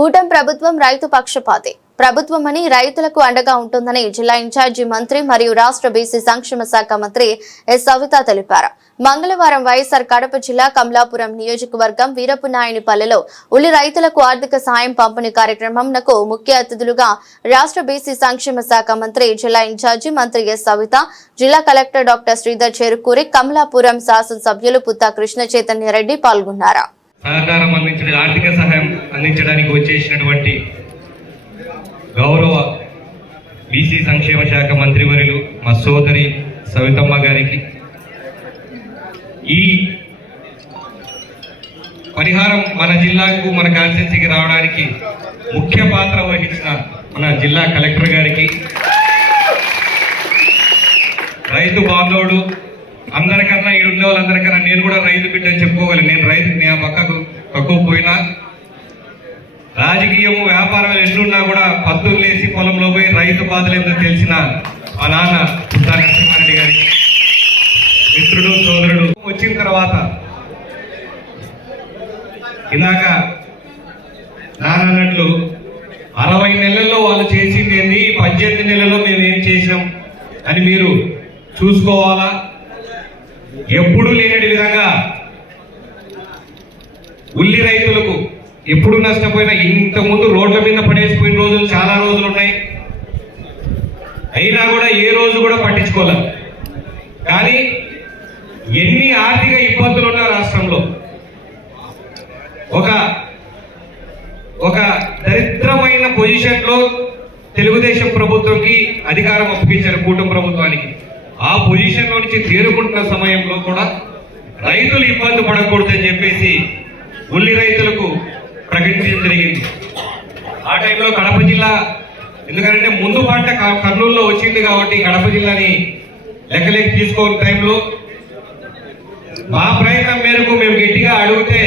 కూటమి ప్రభుత్వం రైతు పక్షపాతి ప్రభుత్వమని రైతులకు అండగా ఉంటుందని జిల్లా ఇన్ఛార్జి మంత్రి మరియు రాష్ట్ర బీసీ సంక్షేమ శాఖ మంత్రి ఎస్ సవిత తెలిపారు. మంగళవారం వైఎస్ఆర్ కడప జిల్లా కమలాపురం నియోజకవర్గం వీరపునాయునిపల్లెలో ఉల్లి రైతులకు ఆర్థిక సాయం పంపిణీ కార్యక్రమంకు ముఖ్య అతిథులుగా రాష్ట్ర బీసీ సంక్షేమ శాఖ మంత్రి, జిల్లా ఇన్ఛార్జి మంత్రి ఎస్ సవిత, జిల్లా కలెక్టర్ డాక్టర్ శ్రీధర్ చేరుకూరి, కమలాపురం శాసనసభ్యులు పుత్తా కృష్ణ చైతన్య రెడ్డి పాల్గొన్నారు. సహకారం అందించడానికి ఆర్థిక సహాయం అందించడానికి వచ్చేసినటువంటి గౌరవ బీసీ సంక్షేమ శాఖ మంత్రివర్యులు మా సోదరి సవితమ్మ గారికి, ఈ పరిహారం మన జిల్లాకు మన కాన్స్టిట్యున్సీకి రావడానికి ముఖ్య పాత్ర వహించిన మన జిల్లా కలెక్టర్ గారికి, రైతు బాంధవుడు అందరికన్నా ఈ ఉండే వాళ్ళందరికన్నా నేను కూడా రైతు బిడ్డ అని చెప్పుకోగలను. నేను రైతు పక్కకు తక్కువ పోయినా రాజకీయము వ్యాపారం ఎన్నున్నా కూడా పత్తులు లేసి పొలంలో పోయి రైతు బాధలు ఏందో తెలిసిన మా నాన్న పుత్తా నరసింహారెడ్డి గారికి, మిత్రుడు సోదరుడు వచ్చిన తర్వాత ఇందాక నాన్నట్లు 60 నెలల్లో వాళ్ళు చేసింది ఏంది, 18 నెలల్లో మేము ఏం చేసాం అని మీరు చూసుకోవాలా. ఎప్పుడూ లేని విధంగా ఉల్లి రైతులకు ఎప్పుడు నష్టపోయినా, ఇంతకుముందు రోడ్ల మీద పడేసిపోయిన రోజులు చాలా రోజులు ఉన్నాయి. అయినా కూడా ఏ రోజు కూడా పట్టించుకోలేదు. కానీ ఎన్ని ఆర్థిక ఇబ్బందులు ఉన్నా రాష్ట్రంలో ఒక దరిద్రమైన పొజిషన్ లో తెలుగుదేశం ప్రభుత్వంకి అధికారం అప్పగించారు కూటమి ప్రభుత్వానికి. ఆ పొజిషన్ లో నుంచి తేరుకుంటున్న సమయంలో కూడా రైతులు ఇబ్బంది పడకూడదని చెప్పేసి ఉల్లి రైతులకు ప్రకటించడం జరిగింది. ఆ టైంలో కడప జిల్లా, ఎందుకంటే ముందు పంట కర్నూలులో వచ్చింది కాబట్టి కడప జిల్లాని లెక్కలేకి తీసుకోని టైంలో మా ప్రయత్నం మేరకు మేము గట్టిగా అడిగితే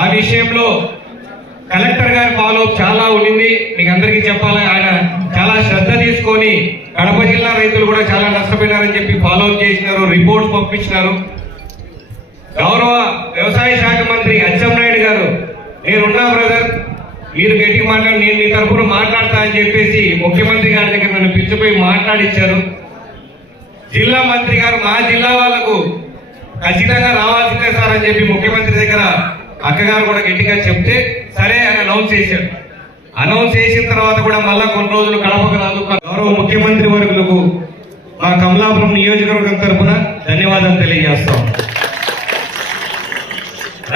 ఆ విషయంలో కలెక్టర్ గారి ఫాలో చాలా ఉండింది. మీకు అందరికీ చెప్పాలి, ఆయన చాలా శ్రద్ధ తీసుకొని కడప జిల్లా రైతులు కూడా చాలా నష్టపోయినారని చెప్పి ఫాలో చేసినారు, రిపోర్ట్స్ పంపించినారు. గౌరవ వ్యవసాయ శాఖ మంత్రి అచ్చెన్నాయుడు గారు, నేనున్నా బ్రదర్, మీరు గట్టిగా మాట్లాడి నేను మీ తరఫున మాట్లాడతా అని చెప్పేసి ముఖ్యమంత్రి గారి దగ్గర నన్ను పిలిచిపోయి మాట్లాడిచ్చారు. జిల్లా మంత్రి గారు మా జిల్లా వాళ్లకు ఖచ్చితంగా రావాల్సిందే సార్ అని చెప్పి ముఖ్యమంత్రి దగ్గర అక్కగారు కూడా గట్టిగా చెప్తే సరే అని అనౌన్స్ చేశారు. అనౌన్స్ చేసిన తర్వాత కూడా మళ్ళా కొన్ని రోజులు కడపకు రాదు. గౌరవ ముఖ్యమంత్రి వర్గులకు మా కమలాపురం నియోజకవర్గం తరఫున ధన్యవాదాలు తెలియజేస్తాం.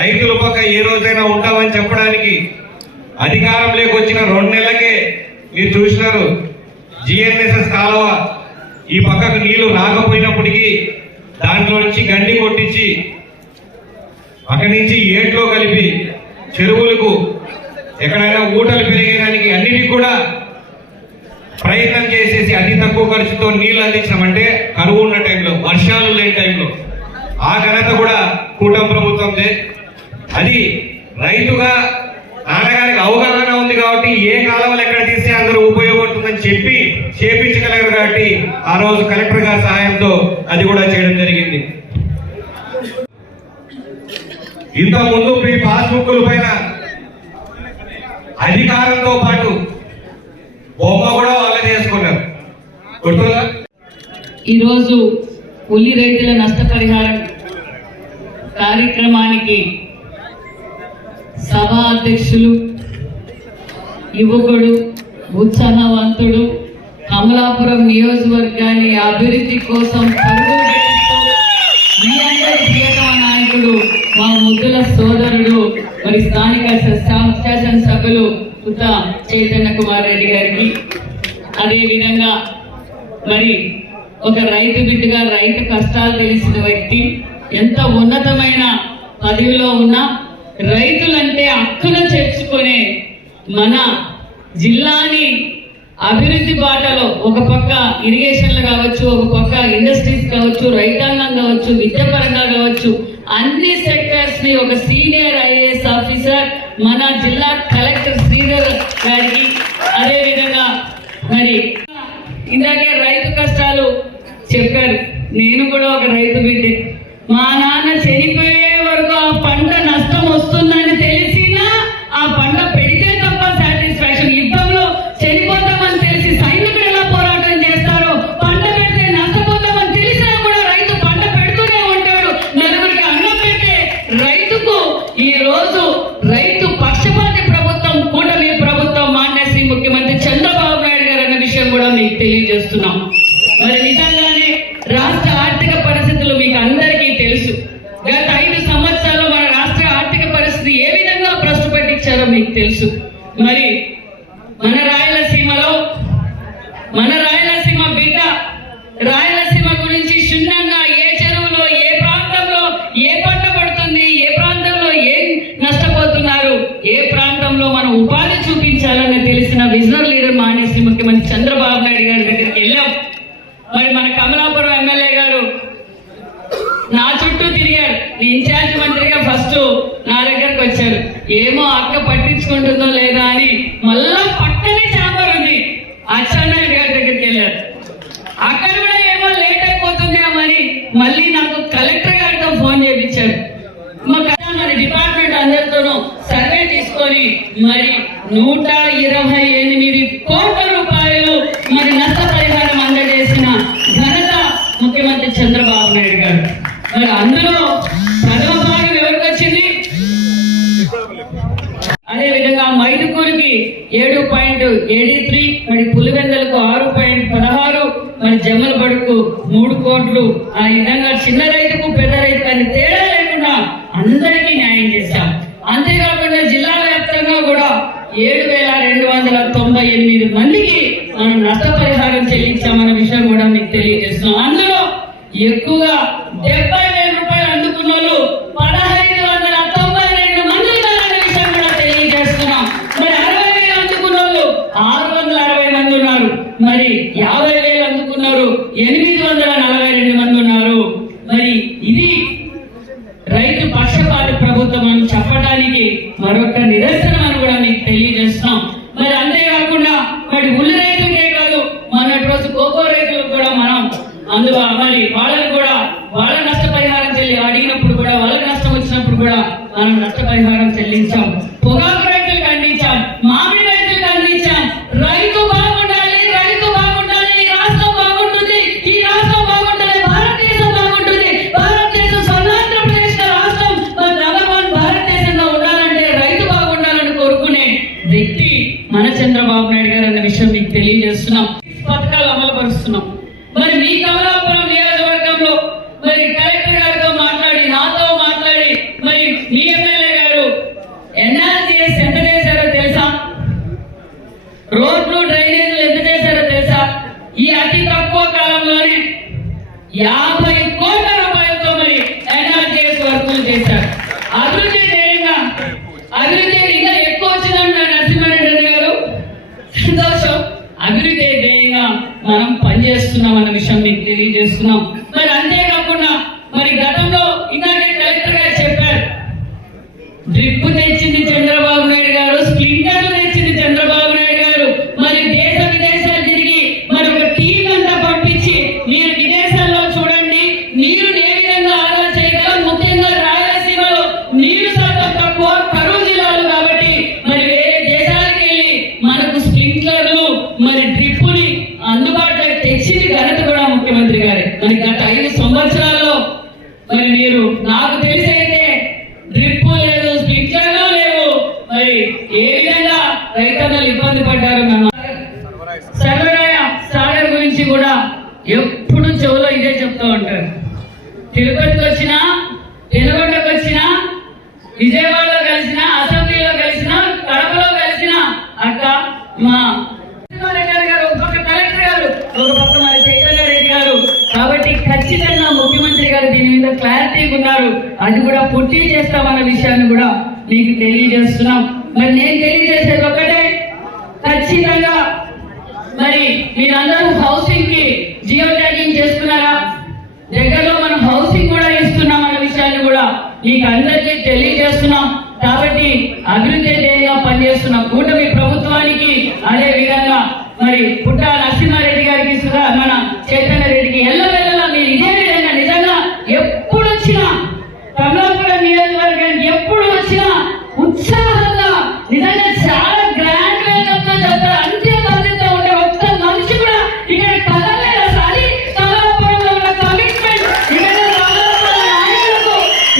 రైతుల పక్క ఏ రోజైనా ఉంటామని చెప్పడానికి అధికారంలోకి వచ్చిన 2 నెలలకే మీరు చూసినారు. జిఎన్ఎస్ఎస్ కాలువ ఈ పక్కకు నీళ్లు రాకపోయినప్పటికీ దాంట్లో నుంచి గండి కొట్టించి అక్కడి నుంచి ఏట్లో కలిపి చెరువులకు ఎక్కడైనా ఊటలు పెరిగేదానికి అన్నిటికీ కూడా ప్రయత్నం చేసేసి అతి తక్కువ ఖర్చుతో నీళ్లు అందించామంటే కరువు ఉన్న టైంలో, వర్షాలు లేని టైంలో ఆ ఘనత కూడా కూటమి ప్రభుత్వందే. అది రైతుగా నాన్నగారికి అవగాహన ఉంది కాబట్టి ఏ కాలంలో ఎక్కడ తీస్తే అందరూ ఉపయోగపడుతుందని చెప్పి చేపించగలిగారు కాబట్టి ఆ రోజు కలెక్టర్ గారి సహాయంతో అది కూడా చేయడం జరిగింది. ఇంత ముందు మీ పాస్బుక్ల పైన అధికారంతో పాటు బొమ్మ కూడా వాళ్ళే చేసుకున్నారు. ఈరోజు ఉల్లి రైతుల నష్టపరిహారం కార్యక్రమానికి సభా అధ్యక్షులు, యువకుడు, ఉత్సాహవంతుడు, కమలాపురం నియోజకవర్గాన్ని అభివృద్ధి కోసం మీ అందరి ప్రియతమ నాయకుడు, మా ముద్దుల సోదరుడు, మరి స్థానిక శాసనసభ్యులు పుత్తా చైతన్య కుమార్ రెడ్డి గారికి, అదేవిధంగా మరి ఒక రైతు బిడ్డగా రైతు కష్టాలు తెలిసిన వ్యక్తి, ఎంత ఉన్నతమైన పదవిలో ఉన్నా రైతులంటే హక్కున చేర్చుకునే మన జిల్లాని అభివృద్ధి బాటలో ఒక పక్క ఇరిగేషన్లు కావచ్చు, ఒక పక్క ఇండస్ట్రీస్ కావచ్చు, రైతాంగం కావచ్చు, విద్యాపరంగా కావచ్చు, అన్ని సెక్టర్స్ ని ఒక సీనియర్ ఐఏఎస్ ఆఫీసర్ మన జిల్లా కలెక్టర్ శ్రీధర్ గారికి, అదేవిధంగా మరి ఇందాకే రైతు కష్టాలు చెప్పారు. నేను కూడా ఒక రైతు బిడ్డే. మా నాన్న చనిపోయే వరకు ఆ పంట నష్టం వస్తుందని తెలిసినా ఆ పంట పెడితే తెలుసు. మరి మన రాయలసీమ బిడ్డ రాయలసీమ గురించి క్షుణ్ణంగా ఏ చెరువులో ఏ ప్రాంతంలో ఏ పంట పడుతుంది, ఏ ప్రాంతంలో ఏం నష్టపోతున్నారు, ఏ ప్రాంతంలో మనం ఉపాధి చూపించాలని తెలిసిన విజనరీ లీడర్ మాన్యశ్రీ ముఖ్యమంత్రి చంద్రబాబు నాయుడు గారి దగ్గరికి వెళ్ళాం. మరి మన కమలాపురం ఎమ్మెల్యే గారు నా చుట్టూ తిరిగారు. నీ ఇన్ఛార్జ్ మంత్రిగా ఫస్ట్ నా దగ్గరకు వచ్చారు. ఏమో అక్క పట్టించుకుంటుందో లేదా అని మళ్ళా పక్కనే చాంబర్ ఉంది అచ్చెన్నాయుడు గారి దగ్గరికి వెళ్ళారు. అక్కడ కూడా ఏమో లేట్ అయిపోతుందేమని మళ్ళీ నాకు కలెక్టర్ గారితో ఫోన్ చేయించారు. మరి డిపార్ట్మెంట్ అందరితోనూ సర్వే తీసుకొని మరి 128 కోట్ల రూపాయలు మరి నష్టపరిహారం అందజేసిన ఘనత ముఖ్యమంత్రి చంద్రబాబు నాయుడు గారు. మరి అందులో ప్రథమ భాగం ఎవరికి వచ్చింది? అదేవిధంగా మైదుకూరుకి 7.83, మరి పులివెందలకు 6.16, మరి జమ్మలబడుకు 3 కోట్లు. ఆ విధంగా చిన్న రైతుకు పెద్ద రైతుకు అని తేడా లేకుండా అందరికీ న్యాయం చేశాం. అంతేకాకుండా జిల్లా వ్యాప్తంగా కూడా 7,298 మందికి మనం నష్టపరిహారం చెల్లించామన్న విషయం కూడా మీకు తెలియజేస్తున్నాం. అందులో ఎక్కువగా 70,000 రూపాయలు అందుకున్న వాళ్ళు 1,592 మంది ఉన్నారనే విషయం కూడా తెలియజేస్తున్నాం. మరి 60,000 అందుకున్న వాళ్ళు 660 మంది ఉన్నారు. మరి 50,000 అందుకున్నారు 842 మంది ఉన్నారు. మరి ఇది రైతు పక్షపాత ప్రభుత్వం అని చెప్పడానికి మరొక నిదర్శనం అని కూడా మీకు తెలియజేస్తున్నాం. మరి అంతేకాకుండా మరి ఉల్లి రైతులకే కాదు, మొన్నటి రోజు కోకో రైతులకు కూడా మనం అందులో మరి వాళ్ళకు కూడా వాళ్ళ నష్టపరిహారం అడిగినప్పుడు కూడా వాళ్ళకి నష్టం వచ్చినప్పుడు కూడా మనం నష్టపరిహారం చెల్లించాం. పొగాకు రైతులకు అందించాం, మామిడి రైతులకు అందించాం. రైతు బాగుండాలి, రైతు బాగుండాలి, ఈ రాష్ట్రం బాగుంటుంది, ఈ రాష్ట్రం బాగుంటుంది, భారతదేశం బాగుంటుంది, భారతదేశం స్వర్ణాంధ్రప్రదేశ్ రాష్ట్రం నంబర్ 1 భారతదేశంలో ఉండాలంటే రైతు బాగుండాలని కోరుకునే వ్యక్తి మన చంద్రబాబు నాయుడు గారు అన్న విషయం మీకు తెలియజేస్తున్నాం. పథకాలు అమలు పరుస్తున్నాం. మరి మీ కమలాపురం నియోజకవర్గంలో మరి కలెక్టర్ గారితో మాట్లాడి, నాతో మాట్లాడి, మరి మీ ఎమ్మెల్యే గారు ఎన్ఆర్జీఎస్ ఎంత చేశారో తెలుసా? రోడ్లు డ్రైనేజీలు ఎంత చేశారో తెలుసా? ఈ అతి తక్కువ కాలంలోనే 50 కోట్ల రూపాయలతో మరి ఎన్ఆర్జీఎస్ వర్కులు చేశారు. అభివృద్ధి ఇంకా ఎక్కువ వచ్చిందంట నరసింహారెడ్డి గారు. సంతోషం. అభివృద్ధి ధ్యేయంగా మనం పనిచేస్తున్నాం అన్న విషయం మీకు తెలియజేస్తున్నాం. మరి అంతేకాకుండా మరి గతంలో ఇందాకే కలెక్టర్ గారు చెప్పారు, డ్రిప్ తెచ్చింది చంద్రబాబు నాయుడు గారు, స్ప్రింక్లర్లు తెచ్చింది చంద్రబాబు నాయుడు గారు. మరి దేశ విదేశాలు తిరిగి మరి ఒక టీం అంతా పంపించి మీరు విదేశాల్లో చూడండి నీరు ఏ విధంగా ఆదా చేయగలం. ముఖ్యంగా రాయలసీమలో నీరు శాతం తక్కువ, కరువు జిల్లాలు కాబట్టి మరి వేరే దేశాలకు వెళ్ళి మనకు స్ప్రింక్లర్లు మరి డ్రిప్పుని అందుబాటులోకి తెచ్చింది ఘనత కూడా ముఖ్యమంత్రి గారే. మరి గత 5 సంవత్సరాల్లో మరి మీరు నాకు తెలిసైతే డ్రిప్ లేదు, స్ప్రింక్లర్లు లేవు. మరి ఏ విధంగా రైతన్నలు ఇబ్బంది పడ్డారు. సర్వరాయ సాగర్ గురించి కూడా ఎప్పుడు చెవులో ఇదే చెప్తూ ఉంటారు. తిరుపతికి వచ్చినా, పెనుగొండకు వచ్చినా, విజయవాడలో కలిసినా, అసెంబ్లీలో కలిసినా, కడపలో కలిసినా అక్క మా గారు, ఒక పక్క కలెక్టర్ గారు, ఒక పక్క మన చైతన్య రెడ్డి గారు. కాబట్టి ఖచ్చితంగా ముఖ్యమంత్రి గారు దీని మీద క్లారిటీగా ఉన్నారు. అది కూడా పూర్తి చేస్తామన్న విషయాన్ని కూడా మీకు తెలియజేస్తున్నాం. మరి నేను తెలియజేసేది ఒకటే, ఖచ్చితంగా మరి మీరందరూ హౌసింగ్ కి జియో ట్యాగింగ్ చేసుకున్నారా? దగ్గరలో మనం హౌసింగ్ కూడా ఇస్తున్నాం అన్న విషయాన్ని కూడా మీకు అందరికీ తెలియజేస్తున్నాం. కాబట్టి అభివృద్ధి ధ్యేయంగా పనిచేస్తున్నాం కూటమి ప్రభుత్వానికి. అదే విధంగా మరి పుట్టా నరసింహారెడ్డి గారికి, మన చైతన్య రెడ్డికి ఎల్లవెల్లలా మీరు ఇదే విధంగా నిజంగా ఎప్పుడు వచ్చినా కమలాపురం నియోజకవర్గానికి ఎప్పుడు వచ్చినా ఉత్సాహంగా నిజంగా చాలా గ్రాండ్ గా చెప్తారు. అంతే బాధ్యత ఉండే ఒక్క మనిషి కూడా ఇక్కడ కదలలేదు. అది కమలాపురంలో ఉన్న కమిట్మెంట్. ఇక్కడ కమలాపురం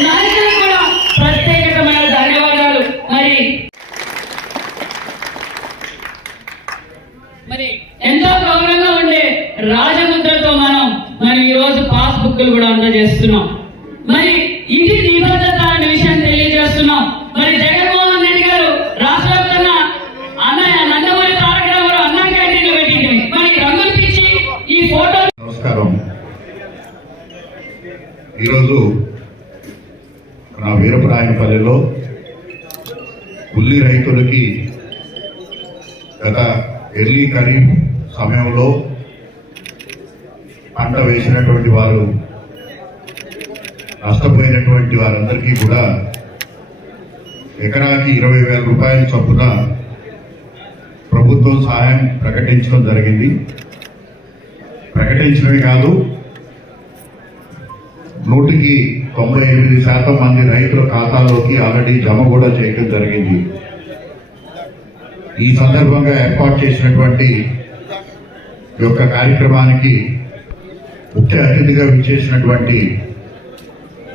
నాయకులకు కూడా ప్రత్యేకమైన ధన్యవాదాలు. మరి ఎంతో గౌరవంగా ఉండే రాజముద్రతో మనం ఈ రోజు పాస్ బుక్లు కూడా అందజేస్తున్నాం. మరి ఇది నిబద్ధత అనే విషయం తెలియజేస్తున్నాం. మరి జగన్మోహన్ రెడ్డి గారు రాష్ట్ర ఈరోజు నా వీరప్రాయనపల్లిలో ఉల్లి రైతులకి గత ఎర్లీ ఖరీఫ్ సమయంలో పంట వేసినటువంటి వారు నష్టపోయినటువంటి వారందరికీ కూడా ఎకరాకి 20,000 రూపాయల చొప్పున ప్రభుత్వం సహాయం ప్రకటించడం జరిగింది. ప్రకటించడమే కాదు, 98% మంది రైతుల ఖాతాలోకి ఆల్రెడీ జమ కూడా చేయడం జరిగింది. ఈ సందర్భంగా ఏర్పాటు చేసినటువంటి ఈ యొక్క కార్యక్రమానికి ముఖ్య అతిథిగా విచ్చేసినటువంటి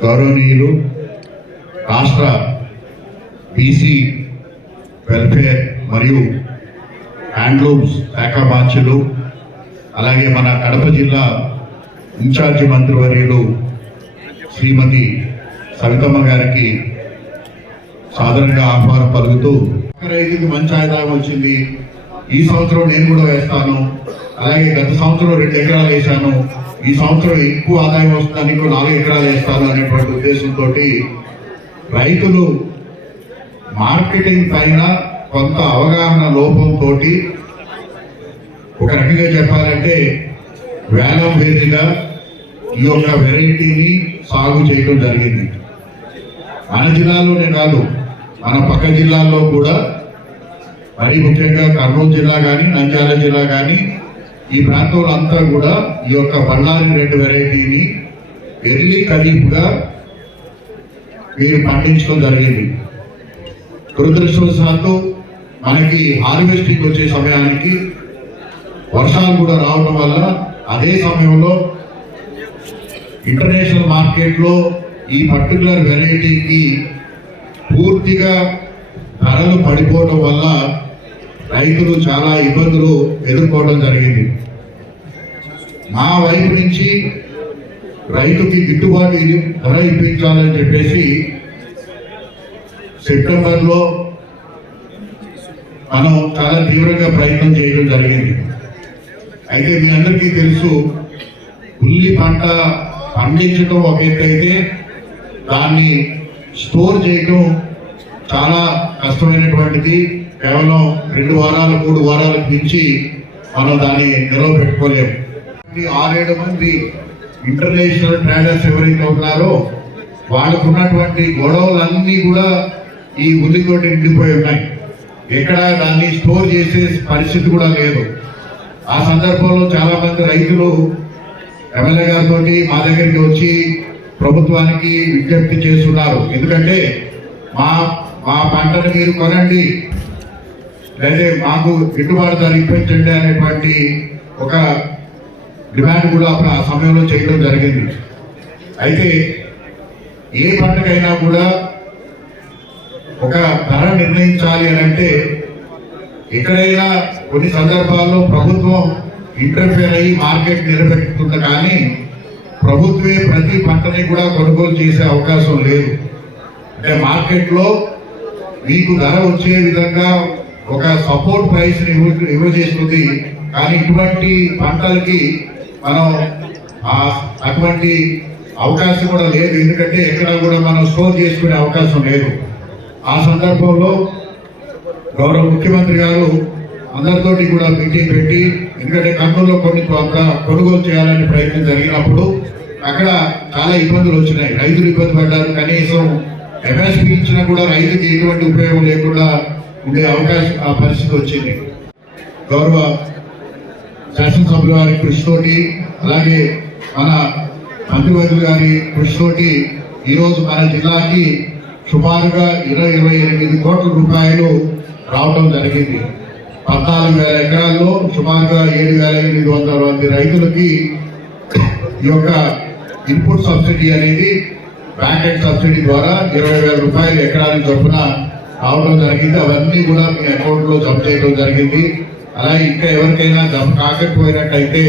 గౌరవనీయులు రాష్ట్ర బీసీ వెల్ఫేర్ మరియు హ్యాండ్లూమ్స్ శాఖ బాధ్యులు, అలాగే మన కడప జిల్లా ఇన్ఛార్జి మంత్రివర్యులు శ్రీమతి సవితమ్మ గారికి సాధారణంగా ఆహ్వానం పలుకుతూ, రైతుకి మంచి ఆదాయం వచ్చింది, ఈ సంవత్సరం నేను కూడా వేస్తాను, అలాగే గత సంవత్సరం 2 ఎకరాలు వేశాను, ఈ సంవత్సరం ఎక్కువ ఆదాయం వస్తుందని ఇంకో 4 ఎకరాలు వేస్తాను అనేటువంటి ఉద్దేశంతో రైతులు మార్కెటింగ్ పైన కొంత అవగాహన లోపంతో ఒక రకంగా చెప్పాలంటే వేలం వేదిగా ఈ యొక్క వెరైటీని సాగు చేయడం జరిగింది. మన జిల్లాలోనే కాదు, మన పక్క జిల్లాల్లో కూడా, మరీ ముఖ్యంగా కర్నూలు జిల్లా కానీ నంద్యాల జిల్లా కానీ ఈ ప్రాంతంలో అంతా కూడా ఈ యొక్క బళ్ళారి రెడ్ వెరైటీని ఎర్లీ ఖరీఫ్గా వీరు పండించడం జరిగింది. దురదృష్టవశాత్తు మనకి హార్వెస్టింగ్ వచ్చే సమయానికి వర్షాలు కూడా రావడం వల్ల అదే సమయంలో ఇంటర్నేషనల్ మార్కెట్లో ఈ పర్టికులర్ వెరైటీకి పూర్తిగా ధరలు పడిపోవడం వల్ల రైతులు చాలా ఇబ్బందులు ఎదుర్కోవడం జరిగింది. మా వైపు నుంచి రైతుకి గిట్టుబాటు ధర ఇప్పించాలని చెప్పేసి సెప్టెంబర్లో మనం చాలా తీవ్రంగా ప్రయత్నం చేయడం జరిగింది. అయితే మీ అందరికీ తెలుసు, ఉల్లి పంట పండించడం ఒక ఎత్తైతే దాన్ని స్టోర్ చేయడం చాలా కష్టమైనటువంటిది. కేవలం 2 వారాలు 3 వారాలకు మించి మనం దాన్ని నిల్వ పెట్టుకోలేము. 6-7 మంది ఇంటర్నేషనల్ ట్రేడర్స్ ఎవరైతే ఉన్నారో వాళ్ళకు ఉన్నటువంటి గొడవలన్నీ కూడా ఈ ఉల్లితోటి నిండిపోయి ఉన్నాయి. ఎక్కడ దాన్ని స్టోర్ చేసే పరిస్థితి కూడా లేదు. ఆ సందర్భంలో చాలా మంది రైతులు ఎమ్మెల్యే గారితో మా దగ్గరికి వచ్చి ప్రభుత్వానికి విజ్ఞప్తి చేస్తున్నారు. ఎందుకంటే మా పంటను మీరు కొనండి, లేదా మాకు గిట్టుబాటు ధర ఇప్పించండి అనేటువంటి ఒక డిమాండ్ కూడా అప్పుడు ఆ సమయంలో చేయడం జరిగింది. అయితే ఏ పంటకైనా కూడా ఒక ధర నిర్ణయించాలి అని అంటే ఎక్కడైనా కొన్ని సందర్భాల్లో ప్రభుత్వం ఇంటర్ఫేర్ అయ్యి మార్కెట్ నిలబెట్టుతుంది, కానీ ప్రభుత్వమే ప్రతి పంటని కూడా కొనుగోలు చేసే అవకాశం లేదు. అంటే మార్కెట్లో మీకు ధర వచ్చే విధంగా ఒక సపోర్ట్ ప్రైస్ ఇవ్వజేస్తుంది, కానీ ఇటువంటి పంటలకి మనం అటువంటి అవకాశం కూడా లేదు. ఎందుకంటే ఎక్కడ కూడా మనం స్టోర్ చేసుకునే అవకాశం లేదు. ఆ సందర్భంలో గౌరవ ముఖ్యమంత్రి గారు అందరితోటి కూడా మీటింగ్ పెట్టి, ఎందుకంటే కర్నూలులో కొన్ని కొనుగోలు చేయాలని ప్రయత్నం జరిగినప్పుడు అక్కడ చాలా ఇబ్బందులు వచ్చినాయి, రైతులు ఇబ్బంది పడ్డారు. కనీసం ఎంఎస్పీ ఇచ్చినా కూడా రైతుకి ఎటువంటి ఉపయోగం లేకుండా ఉండే అవకాశం ఆ పరిస్థితి వచ్చింది. గౌరవ శాసనసభ్యుల వారి కృషితోటి, అలాగే మన మంత్రివర్యులు గారి కృషితోటి ఈరోజు మన జిల్లాకి సుమారుగా 28 కోట్ల రూపాయలు రావడం జరిగింది. 14,000 ఎకరాల్లో సుమారుగా 7,800 మంది రైతులకి ఈ యొక్క ఇన్పుట్ సబ్సిడీ అనేది బ్యాకెట్ సబ్సిడీ ద్వారా 20,000 రూపాయలు ఎకరానికి చొప్పున రావడం జరిగింది. అవన్నీ కూడా మీ అకౌంట్ లో జమ చేయడం జరిగింది. అలాగే ఇంకా ఎవరికైనా జమ కాకపోయినట్టయితే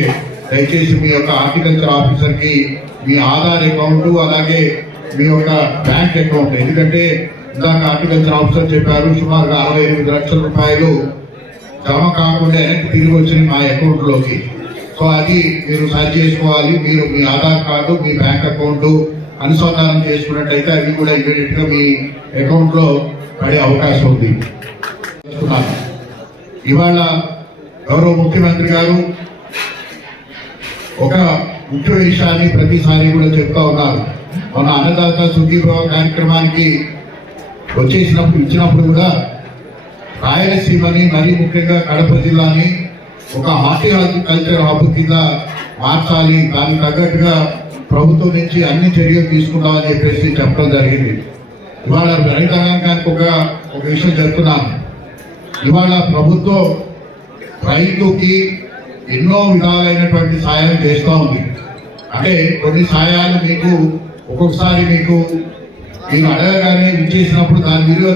దయచేసి మీ యొక్క హార్టికల్చర్ ఆఫీసర్ కి మీ ఆధార్ అకౌంట్, అలాగే మీ యొక్క బ్యాంక్ అకౌంట్, ఎందుకంటే ఇందాక హార్టికల్చర్ ఆఫీసర్ చెప్పారు సుమారుగా 68 లక్షల రూపాయలు జమ కాకుండా వెనక్కి తిరిగి వచ్చింది మా అకౌంట్ లోకి. సో అది మీరు సరి చేసుకోవాలి. మీరు మీ ఆధార్ కార్డు, మీ బ్యాంక్ అకౌంట్, అనుసంధానం చేసుకున్నట్టయితే అవి కూడా ఇమీడియట్ గా మీ అకౌంట్ లో పడే అవకాశం ఉంది. ఇవాళ గౌరవ ముఖ్యమంత్రి గారు ఒక ముఖ్య విషయాన్ని ప్రతిసారి కూడా చెప్తా ఉన్నారు. మన అన్నదాత సుఖీభావ కార్యక్రమానికి ఇచ్చినప్పుడు కూడా రాయలసీమని మరీ ముఖ్యంగా కడప జిల్లాని ఒక హార్టికల్చర్ హబ్ కింద మార్చాలి, దానికి తగ్గట్టుగా ప్రభుత్వం నుంచి అన్ని చర్యలు తీసుకుందామని చెప్పేసి చెప్పడం జరిగింది. ఇవాళ రైతాంగానికి ఒక విషయం చెప్తున్నాను. ఇవాళ ప్రభుత్వం రైతుకి ఎన్నో విధాలైనటువంటి సాయం చేస్తూ ఉంది. అంటే కొన్ని సాయాలు మీకు ఒక్కొక్కసారి మీరు అడగగానే ఇచ్చేసినప్పుడు దాని విలువ